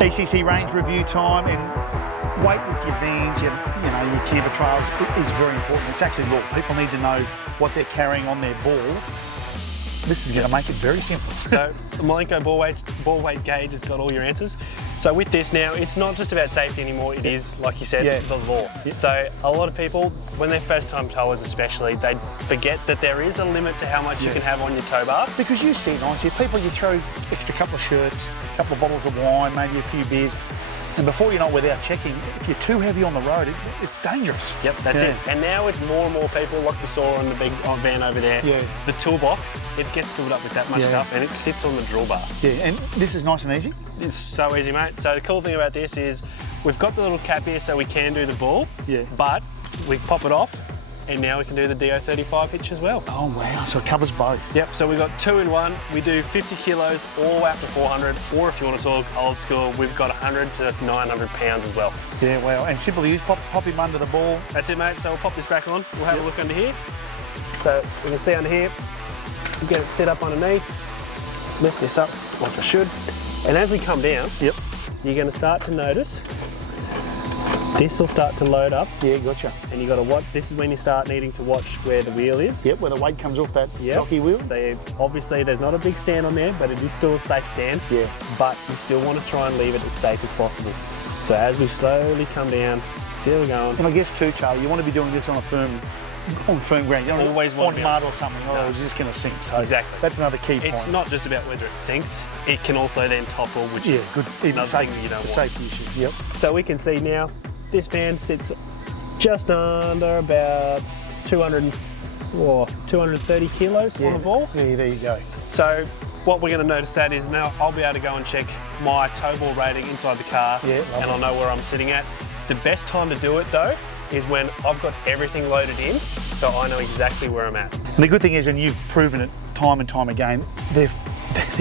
ECC range review time, and weight with your vans, your camper trails is very important. It's actually law. People need to know what they're carrying on their ball. This is going to make it very simple. So the Milenco Ball Weight Gauge has got all your answers. So with this now, it's not just about safety anymore, it is, like you said, the law. So a lot of people, when they're first time towers especially, they forget that there is a limit to how much you can have on your tow bar. Because you see nicely, people, you throw extra couple of shirts, a couple of bottles of wine, maybe a few beers, and before you know it, without checking, if you're too heavy on the road, it's dangerous. Yep, that's it. And now it's more and more people, like we saw on the big van over there, the toolbox, it gets filled up with that much stuff and it sits on the drill bar. Yeah, and this is nice and easy? It's so easy, mate. So the cool thing about this is we've got the little cap here so we can do the ball, but we pop it off and now we can do the DO35 hitch as well. Oh wow, so it covers both. Yep, so we've got 2-in-1. We do 50 kilos all out to 400, or if you want to talk old school, we've got 100 to 900 pounds as well. Yeah, wow, and simple to use, pop him under the ball. That's it, mate, so we'll pop this back on. We'll have a look under here. So we can see under here, get it set up underneath, lift this up like I should, and as we come down, you're going to start to notice this will start to load up. Yeah, gotcha. And you got to watch. This is when you start needing to watch where the wheel is. Yep, where the weight comes off that jockey wheel. So obviously there's not a big stand on there, but it is still a safe stand. Yeah. But you still want to try and leave it as safe as possible. So as we slowly come down, still going. And I guess too, Charlie, you want to be doing this on firm ground. You don't always want on mud or something. No. It's just going to sink. So exactly. That's another key point. It's not just about whether it sinks. It can also then topple, which is good. Another thing that you don't want. It's a safety issue. Yep. So we can see now. This van sits just under about 230 kilos on the ball. Yeah, there you go. So what we're going to notice that is now I'll be able to go and check my tow ball rating inside the car and I'll know where I'm sitting at. The best time to do it though is when I've got everything loaded in, so I know exactly where I'm at. And the good thing is, and you've proven it time and time again, they're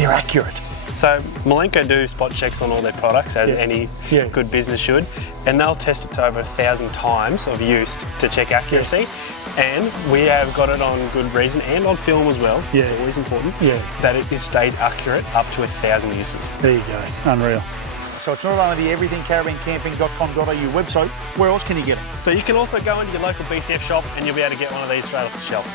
accurate. So Milenco do spot checks on all their products, as any good business should, and they'll test it to over 1,000 times of use to check accuracy. And we have got it on good reason and on film as well. It's always important that it stays accurate up to 1,000 uses. There you go, unreal. So it's not only the everythingcaravancamping.com.au website, where else can you get it? So you can also go into your local BCF shop and you'll be able to get one of these straight off the shelf.